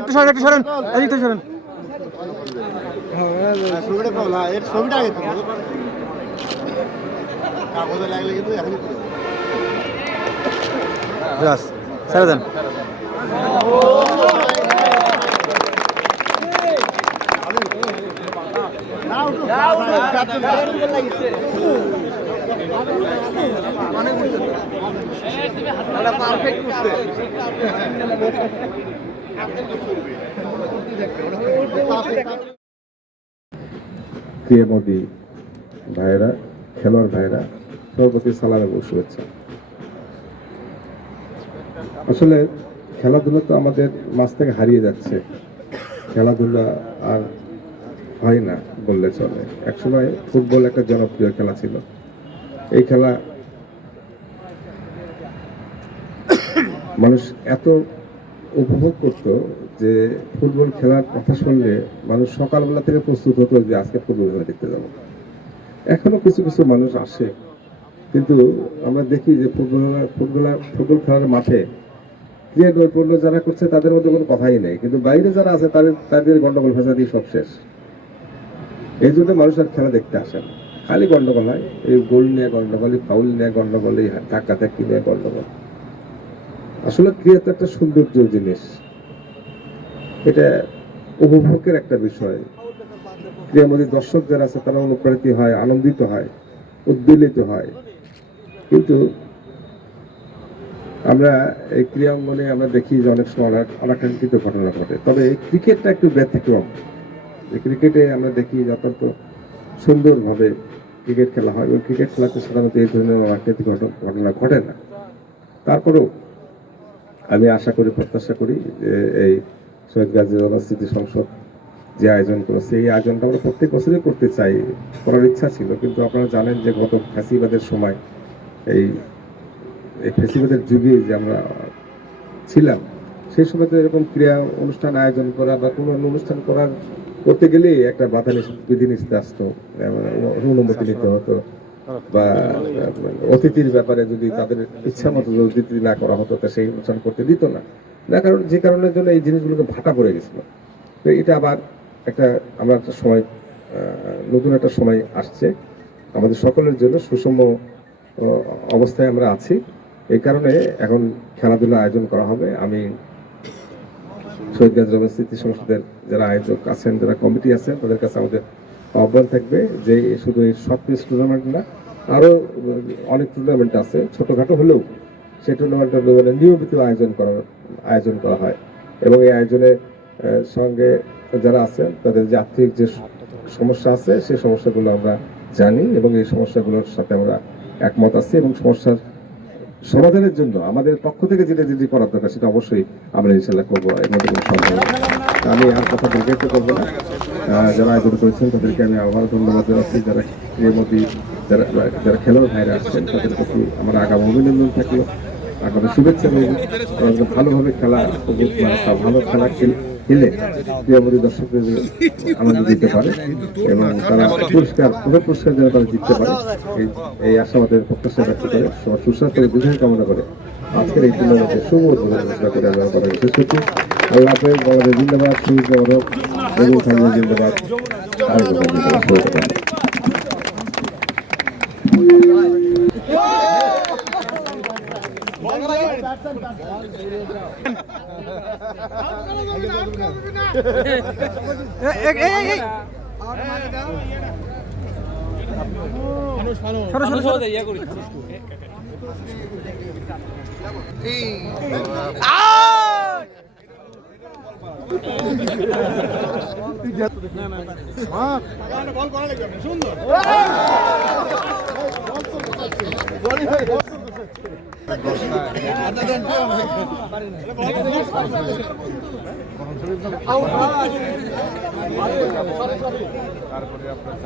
একটু সরেন এদিক থেকে সরেন। ছেড়ে দেন। প্রিয় মোদী ভাইরা, খেলোয়াড় ভাইরা, সর্বপ্রতি সালাম এবং শুভেচ্ছা। আসলে খেলাধুলা তো আমাদের মাঝ থেকে হারিয়ে যাচ্ছে। খেলাধুলা আর হয় না বললে চলে। একসময় ফুটবল একটা জনপ্রিয় খেলা ছিল। এই খেলা মানুষ এত উপভোগ করতো যে ফুটবল খেলার কথা শুনলে মানুষ সকালবেলা থেকে প্রস্তুত হতো যে আজকে ফুটবল খেলা দেখতে যাবো। এখনো কিছু কিছু মানুষ আসে, কিন্তু আমরা দেখি যে ফুটবল খেলার মাঠে ক্রিয়া নৈপুণ্য যারা করছে তাদের মধ্যে কোনো কথাই নেই, কিন্তু বাইরে যারা আছে তাদের গন্ডগোল ফেসাদি সব শেষ। এই জন্য মানুষ আর খেলা দেখতে আসে না, খালি গন্ডগোল হয়। এই গোল নিয়ে গন্ডগোল, ফাউল নিয়ে গন্ডগোল, এই ধাক্কা ধাক্কি নিয়ে গন্ডগোল। আসলে ক্রিয়া তো একটা সৌন্দর্য জিনিস, এটা উপভোগের একটা বিষয়। ক্রিয়ার মধ্যে দর্শক যারা আছে তারা অনুপ্রাণিত হয়, আনন্দিত হয়, উদ্বেলিত হয়। কিন্তু আমরা এই ক্রীড়া অঙ্গনে আমরা দেখি যে অনেক সময় অনাকাঙ্ক্ষিত ঘটনা ঘটে। তবে ক্রিকেটটা একটু ব্যতিক্রম। ক্রিকেটে আমরা দেখি যথার্থ সুন্দরভাবে ক্রিকেট খেলা হয়, এবং ক্রিকেট খেলাতে সাধারণত এই ধরনের অনাকাঙ্ক্ষিত ঘটনা ঘটে না। তারপরেও আমি আশা করি, প্রত্যাশা করি যে এই শহীদ গাজী স্মৃতি সংসদ যে আয়োজন করেছে, এই আয়োজনটা আমরা প্রত্যেক বছরই করতে চাই, করার ইচ্ছা ছিল। কিন্তু আপনারা জানেন যে গত ফ্যাসিবাদের সময়, এই ফ্যাসিবাদের যুগে যে আমরা ছিলাম, সেই সময় তো এরকম ক্রীড়া অনুষ্ঠান আয়োজন করা বা কোনো অনুষ্ঠান করতে গেলেই একটা বিধিনিষেধ আসতো, অনুমতি নিতে হতো, বা অতিথির ব্যাপারে যদি তাদের ইচ্ছা মতো অতিথি না করা হতো তা সেই অনুষ্ঠান করতে দিত না। যে কারণের জন্য এই জিনিসগুলোকে ভাটা পড়ে গেছিল। তো এটা আবার আমরা একটা সময়, নতুন একটা সময় আসছে আমাদের সকলের জন্য, সুষম অবস্থায় আমরা আছি। এই কারণে এখন খেলাধুলা আয়োজন করা হবে। আমি শহীদ গাজী স্মৃতি সংসদের যারা আয়োজক আছেন, যারা কমিটি আছেন, তাদের কাছে আমাদের আহ্বান থাকবে যে শুধু এই শর্ট পিচ টুর্নামেন্ট না, আরো অনেক টুর্নামেন্ট আছে ছোটখাটো হলেও, সেই টুর্নামেন্টের নিয়মিত আয়োজন করা হয়। এবং এই আয়োজনের সঙ্গে যারা আছেন তাদের যে আর্থিক যে সমস্যা আছে, সেই সমস্যাগুলো আমরা জানি এবং এই সমস্যাগুলোর সাথে আমরা একমত আছি, এবং সমস্যার সমাধানের জন্য আমাদের পক্ষ থেকে যেটা করার দরকার সেটা অবশ্যই আমরা ইনশাল্লাহ করবো। এর মধ্যে কোনো সন্দেহ নেই। আমি আর কথা দীর্ঘায়িত করবো না। যারা আয়োজন করেছেন তাদেরকে আমি আবার ধন্যবাদ জানাচ্ছি। যারা এর মধ্যে যারা খেলোয়াড় ভাইরা আসছেন তাদের প্রতি আমার আগাম অভিনন্দন থাকলো, আগামী শুভেচ্ছা রইল। ভালোভাবে খেলা, ভালো খেলা খেলে ক্রীড়ামোদী দর্শকদের আনন্দ দিতে পারে এবং তারা প্রথম পুরস্কার যেন তারা জিততে পারে, এই আশাবাদের প্রত্যাশা ব্যক্ত করে সবার সুস্বাস্থ্য ও দীর্ঘায়ু কামনা করে আজকের এই টুর্নামেন্টে শুভ উদ্বোধন ঘোষণা করে আমরা কথা শেষ করছি। আল্লাহ হাফেজ। বাংলাদেশ জিন্দাবাদ, শহীদ জওহর এবং খালেদা জিন্দাবাদ। তারপরে আপনার